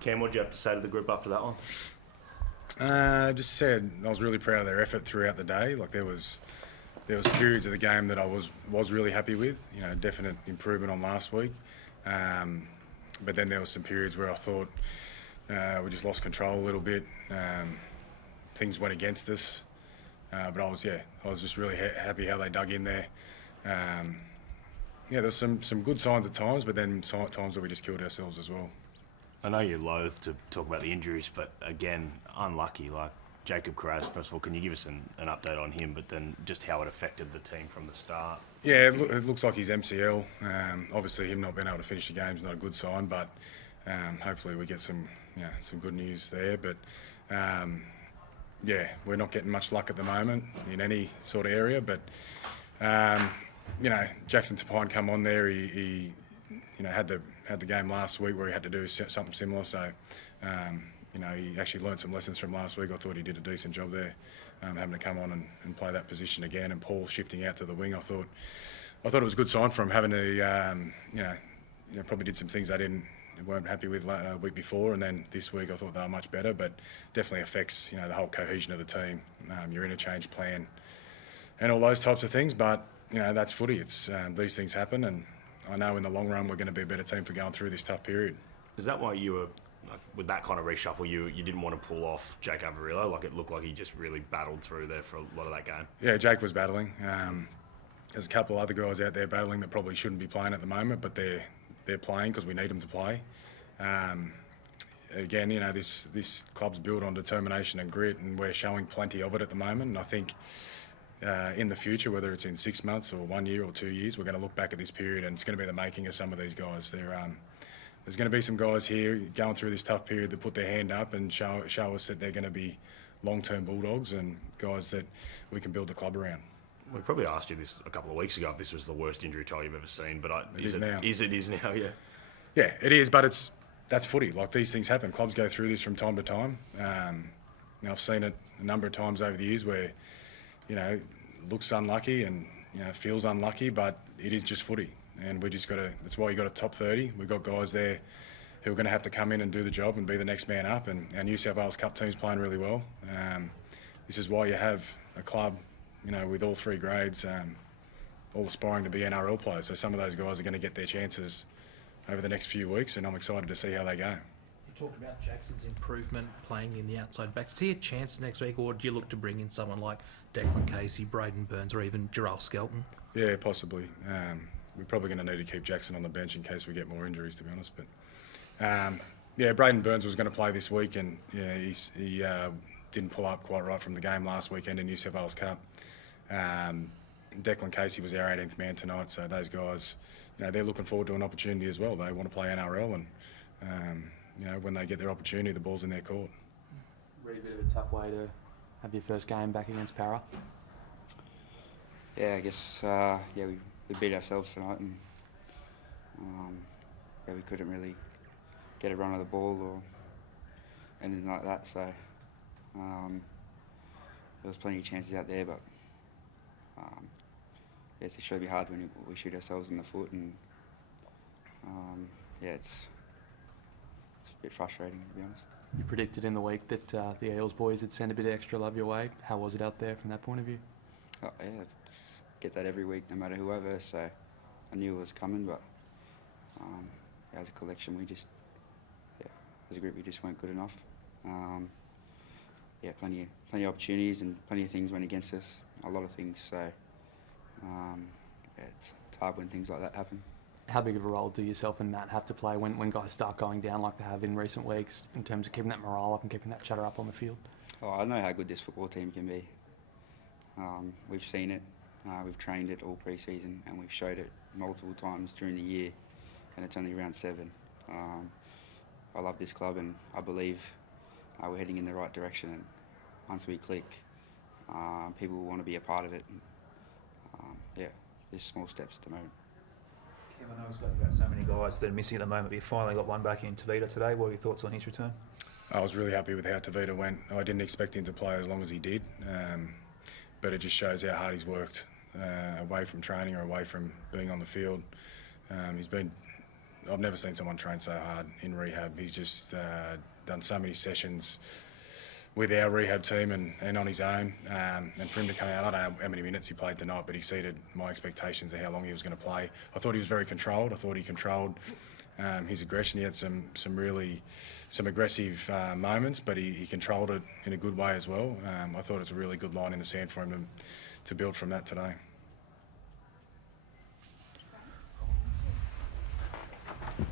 Cam, what did you have to say to the group after that one? Just said I was really proud of their effort throughout the day. Like there was periods of the game that I was really happy with. You know, definite improvement on last week. But then there was some periods where I thought we just lost control a little bit. Things went against us. But I was just really happy how they dug in there. There was some good signs at times, but then times where we just killed ourselves as well. I know you're loath to talk about the injuries, but again, unlucky. Like Jacob Carras, first of all, can you give us an update on him, but then just how it affected the team from the start? Yeah, it looks like he's MCL. Obviously, him not being able to finish the game is not a good sign, but hopefully we get some good news there. But we're not getting much luck at the moment in any sort of area. But Jackson Tapine come on there. He had the game last week where he had to do something similar. So he actually learned some lessons from last week. I thought he did a decent job there, having to come on and play that position again. And Paul shifting out to the wing, I thought it was a good sign from having to probably did some things they weren't happy with week before, and then this week I thought they were much better. But definitely affects the whole cohesion of the team, your interchange plan, and all those types of things. But that's footy. It's these things happen, and I know in the long run we're going to be a better team for going through this tough period. Is that why you were, with that kind of reshuffle, you didn't want to pull off Jake Averillo? Like it looked like he just really battled through there for a lot of that game. Yeah, Jake was battling. There's a couple of other guys out there battling that probably shouldn't be playing at the moment, but they're playing because we need them to play. Again, this club's built on determination and grit, and we're showing plenty of it at the moment. And I think in the future, whether it's in 6 months or 1 year or 2 years, we're going to look back at this period and it's going to be the making of some of these guys. There's going to be some guys here going through this tough period that put their hand up and show us that they're going to be long-term Bulldogs and guys that we can build the club around. We probably asked you this a couple of weeks ago if this was the worst injury toll you've ever seen, but it is now. It is now, yeah. Yeah, it is, but that's footy. Like these things happen. Clubs go through this from time to time. I've seen it a number of times over the years where looks unlucky and feels unlucky, but it is just footy, and we just got to. That's why you got a top 30. We've got guys there who are going to have to come in and do the job and be the next man up. And our New South Wales Cup team's playing really well. This is why you have a club, with all 3 grades, all aspiring to be NRL players. So some of those guys are going to get their chances over the next few weeks, and I'm excited to see how they go. You talked about Jackson's improvement playing in the outside backs. See a chance next week, or do you look to bring in someone like Declan Casey, Braden Burns, or even Gerald Skelton? Yeah, possibly. We're probably going to need to keep Jackson on the bench in case we get more injuries, to be honest. But Braden Burns was going to play this week, and he didn't pull up quite right from the game last weekend in New South Wales Cup. Declan Casey was our 18th man tonight, so those guys, they're looking forward to an opportunity as well. They want to play NRL, and when they get their opportunity, the ball's in their court. Really a bit of a tough way to have your first game back against Para. Yeah, I guess we beat ourselves tonight, and we couldn't really get a run of the ball or anything like that. So there was plenty of chances out there, but it's actually hard when we shoot ourselves in the foot, and it's a bit frustrating, to be honest. You predicted in the week that the Eels boys would send a bit of extra love your way. How was it out there from that point of view? Oh, yeah, get that every week, no matter whoever. So I knew it was coming, but as a collection, as a group, we just weren't good enough. Plenty of opportunities and plenty of things went against us. A lot of things. So it's hard when things like that happen. How big of a role do yourself and Matt have to play when guys start going down like they have in recent weeks in terms of keeping that morale up and keeping that chatter up on the field? Oh, I know how good this football team can be. We've seen it, we've trained it all pre-season, and we've showed it multiple times during the year, and it's only round 7. I love this club, and I believe we're heading in the right direction, and once we click, people will want to be a part of it. And, there's small steps at the moment. Kim, I know we've spoken about so many guys that are missing at the moment, but you finally got one back in Tavita today. What are your thoughts on his return? I was really happy with how Tavita went. I didn't expect him to play as long as he did, but it just shows how hard he's worked away from training or away from being on the field. He's been I've never seen someone train so hard in rehab. He's just done so many sessions with our rehab team and on his own. And for him to come out, I don't know how many minutes he played tonight, but he exceeded my expectations of how long he was going to play. I thought he was very controlled. I thought he controlled his aggression. He had some aggressive moments, but he controlled it in a good way as well. I thought it was a really good line in the sand for him to build from that today.